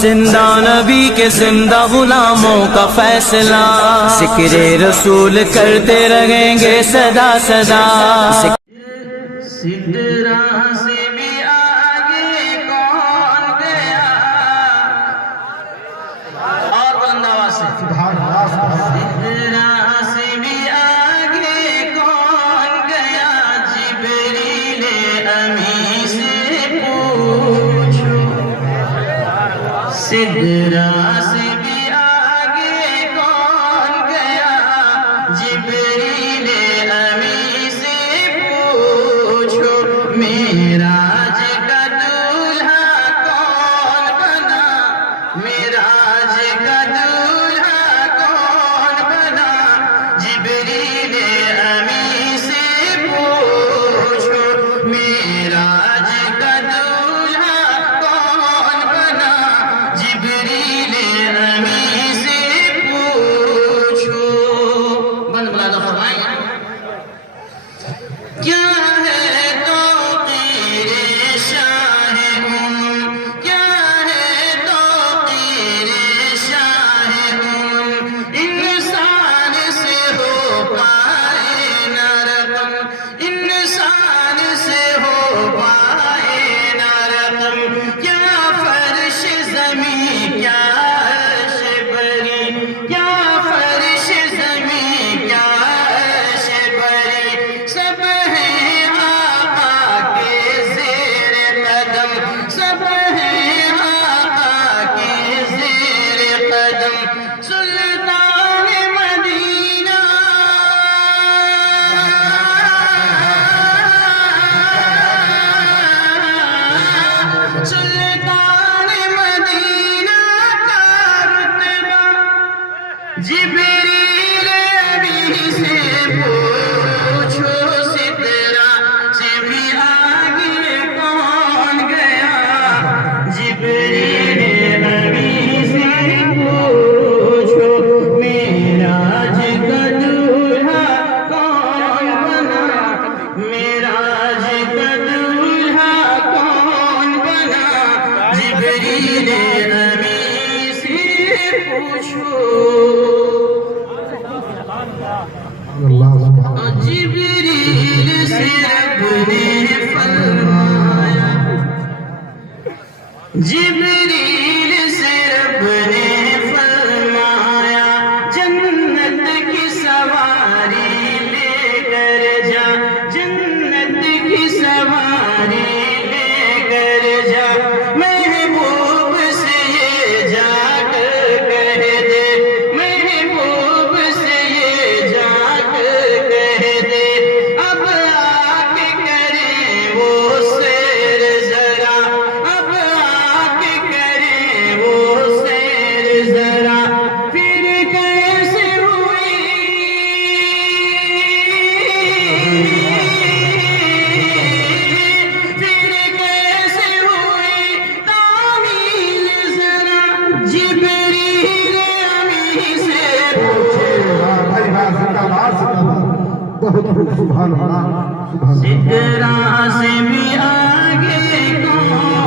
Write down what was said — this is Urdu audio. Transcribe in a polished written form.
زندہ نبی کے زندہ غلاموں کا فیصلہ، ذکر رسول کرتے رہیں گے صدا صدا۔ سدرا سے بھی آگے کون گیا، اور بلند آواز سے سدرا سے بھی آگے کون گیا، جبریل امی سے پوچھو، سدرا سے بھی آگے کون گیا، جبریل امی سے پوچھو، معراج کا دولہا کون بنا، معراج کا دولہا کون بنا، جبریل امی سے پوچھو، معراج کا دولہا کون بنا، جبریل امی سے پوچھو۔ بند بلادہ فرمائیں، کیا ہے توقیر شاہ کیا ہے توقیر شاہ انسان سے ہو پائے نہ رقم، انسان سے ہو پائے نہ رقم، کیا فرش زمین کیا عرش بری، کیا فرش زمین کیا عرش بری، سب ہیں آقا کے زیر قدم، سب ہیں آقا کے زیر قدم، سلطان مدینہ سلطان مدینہ کا رتبہ، جبریل ابھی سے پوچھو، سدرا سے بھی آگے کون گیا، جبریل ابھی سے پوچھو، معراج کا دولہا کون بنا، معراج کا دولہا کون بنا، جبریل امی سے پوچھو۔ جبریل سے رب نے فرمایا، جبریل سے رب نے فرمایا، جنت کی سواری لے کر جا، جنت کی سواری لے کر جا، محبوب سے یہ جا کر کہہ دے، محبوب سے یہ جا کر کہہ دے، اب آ کے کرے وہ سیر ذرا، اب آ کے کرے وہ سیر ذرا، پھر کیسے ہوئی پھر کیسے ہوئی تعمیل ذرا، جبریل امی سے سدرا سے بھی آگے کون